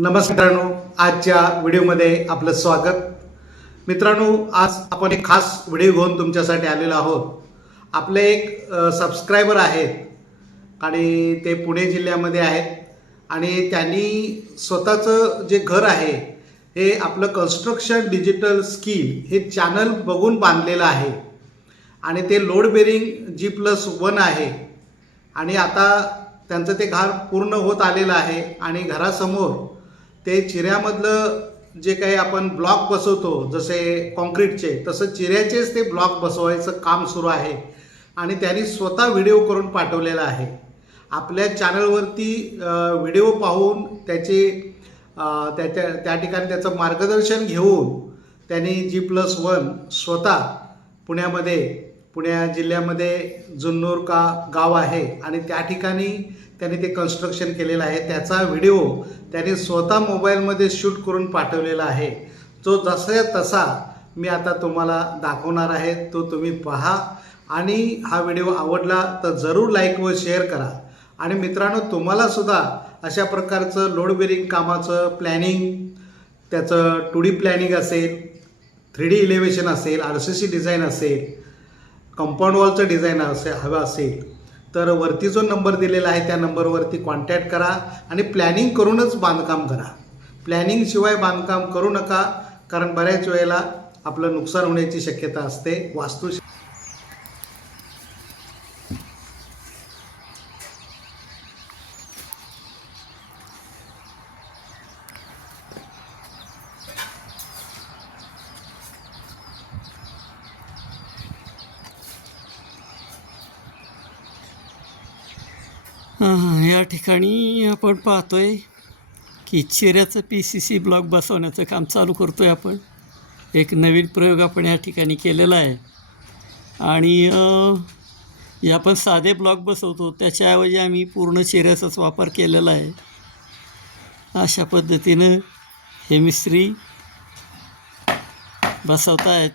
नमस्कारांनो आजच्या व्हिडिओमध्ये आपलं स्वागत. मित्रांनो आज आपण एक खास व्हिडिओ घेऊन तुमच्यासाठी आलेलो आहोत. आपले एक सबस्क्रायबर आहेत आणि ते पुणे जिल्ह्यामध्ये आहेत आणि त्यांनी स्वतःचं जे घर आहे हे आपलं कन्स्ट्रक्शन डिजिटल स्किल हे चॅनल बघून बांधलेलं आहे. आणि ते load bearing G plus one आहे. आणि आता त्यांचं ते घर पूर्ण होत आलेलं आहे आणि घरासमोर ते चिऱ्यामधलं जे काही आपण ब्लॉक बसवतो जसे कॉन्क्रीटचे तसं चिऱ्याचेच ते ब्लॉक बसवायचं काम सुरू आहे. आणि त्यांनी स्वतः व्हिडिओ करून पाठवलेला आहे. आपल्या चॅनलवरती व्हिडिओ पाहून त्याचे त्याच्या त्या ठिकाणी त्याचं मार्गदर्शन घेऊन त्यांनी जी प्लस वन स्वतः पुण्यामध्ये पुण्या जिल्ह्यामध्ये जुन्नूर का गाव आहे आणि त्या ठिकाणी त्यांनी ते कन्स्ट्रक्शन केलेलं आहे. त्याचा व्हिडिओ त्याने स्वतः मोबाईलमध्ये शूट करून पाठवलेला आहे. जो जसा तसा मी आता तुम्हाला दाखवणार आहे. तो तुम्ही पहा. आणि हा व्हिडिओ आवडला तर जरूर लाईक व शेअर करा. आणि मित्रांनो तुम्हालासुद्धा अशा प्रकारचं लोड बेरिंग कामाचं प्लॅनिंग त्याचं टू डी प्लॅनिंग असेल थ्री डी इलेव्हेशन असेल आर सी सी डिझाईन असेल कंपाऊंड वॉलचं डिझाईन असे हवं असेल तर वरती जो नंबर दिलेला आहे त्या नंबरवरती कॉन्टॅक्ट करा आणि प्लॅनिंग करूनच बांधकाम करा. प्लॅनिंगशिवाय बांधकाम करू नका कारण बऱ्याच वेळेला आपलं नुकसान होण्याची शक्यता असते. वास्तू या ठिकाणी आपण पाहतोय की चिऱ्याचं पी सी सी ब्लॉक बसवण्याचं काम चालू करतो आहे आपण. एक नवीन प्रयोग आपण या ठिकाणी केलेला आहे. आणि हे आपण साधे ब्लॉक बसवतो त्याच्याऐवजी आम्ही पूर्ण चिऱ्याचाच वापर केलेला आहे. अशा पद्धतीनं हे मिस्त्री बसवतायत.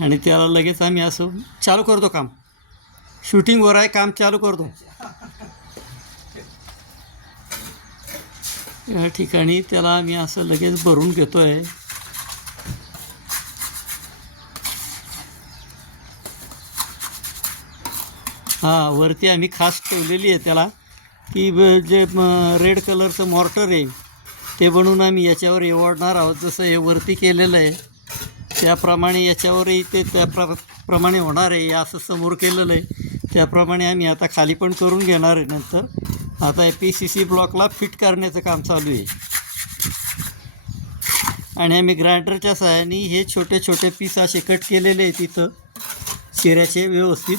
आणि त्याला लगेच आम्ही असं चालू करतो काम. शूटिंगवर आहे काम चालू करतो. या ठिकाणी त्याला आम्ही असं लगेच भरून घेतो आहे हां वरती आम्ही खास ठेवलेली आहे त्याला की ब- जे रेड कलरचं मॉर्टर आहे ते बनवून आम्ही याच्यावर एवढणार आहोत जसं हे वरती केलेलं आहे. त्याप्रमाणे याच्यावरही ते त्या प्र प्रमाणे होणार आहे असं समोर केलेलं आहे. त्याप्रमाणे आम्ही आता खाली पण करून घेणार आहे नंतर. आता ए पी सी सी ब्लॉकला फिट करण्याचं काम चालू आहे. आणि आम्ही ग्राइंडरच्या सहाय्याने हे छोटे छोटे पीस असे कट केलेले आहे तिथं शिऱ्याचे व्यवस्थित.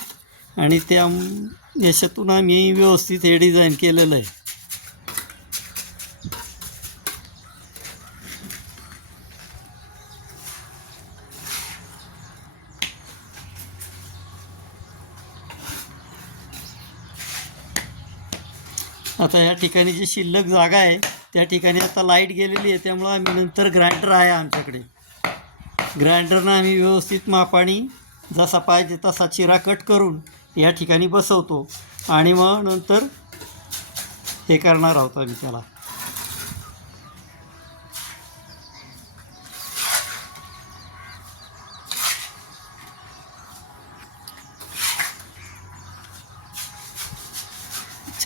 आणि त्या याच्यातून आम्ही व्यवस्थित हे डिझाईन केलेलं आहे. आता या ठिकाणी जी शिल्लक जागा आहे त्या ठिकाणी आता लाइट गेलेली आहे त्यामुळं आम्ही नंतर ग्राइंडर आहे आमच्याकडे. ग्राइंडरनं आम्ही व्यवस्थित मापाणी जसा पाहिजे तसा चिरा कट करून या ठिकाणी बसवतो. आणि मग नंतर हे करणार आहोत आम्ही त्याला.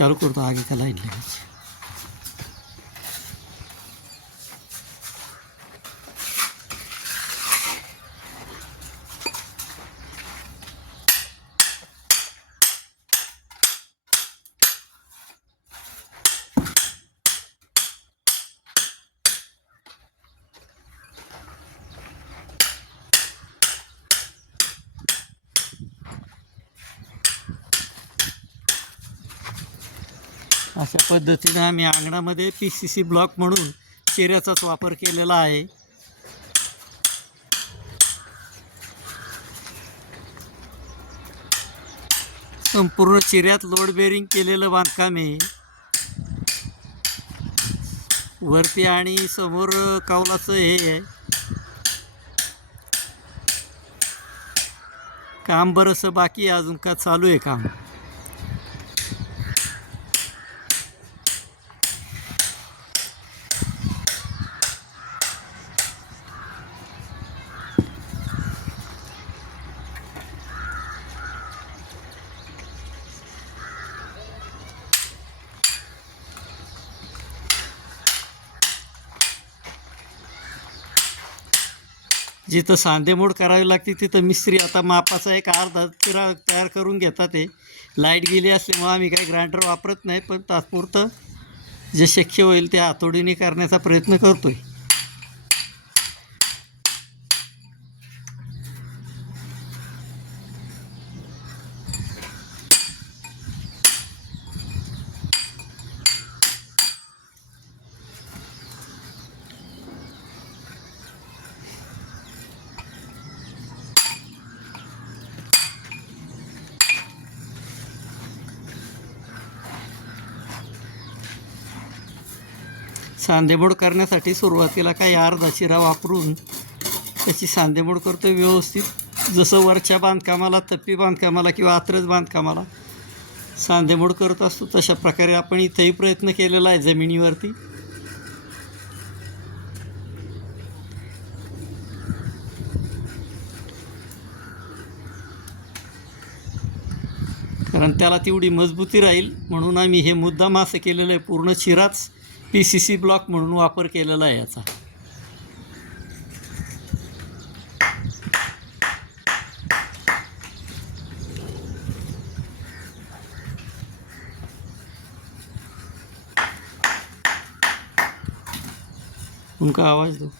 चालू करतो आगे का लाईन अशा पद्धतीने आम्ही अंगणामध्ये पी सी सी ब्लॉक म्हणून चिऱ्याचाच वापर केलेला आहे. संपूर्ण चिऱ्यात लोड बेरिंग केलेलं बांधकाम आहे. वरती आणि समोर कौलाचं हे आहे. काम बरंसं बाकी अजून का चालू आहे काम? जिथं सांधेमोड करावी लागते तिथं मिस्त्री आता मापाचा एक अर्धा चिरा तयार करून घेतात ते लाइट गेली असल्यामुळं आम्ही काही ग्राइंडर वापरत नाही पण तात्पुरतं जे शक्य होईल ते हातोडीने करण्याचा प्रयत्न करतो आहे सांधेमोड करण्यासाठी सुरुवातीला काही अर्धा शिरा वापरून त्याची सांधेमोड करतो व्यवस्थित. जसं वरच्या बांधकामाला तप्पी बांधकामाला किंवा आत्रज बांधकामाला सांधेमोड करत असतो तशा प्रकारे आपण इथंही प्रयत्न केलेला आहे जमिनीवरती. कारण त्याला तेवढी मजबूती राहील म्हणून आम्ही हे मुद्दाम असं केलेलं आहे पूर्ण शिराच पी सी सी ब्लॉक म्हणून वापर केलेला आहे याचा. उनका आवाज दो.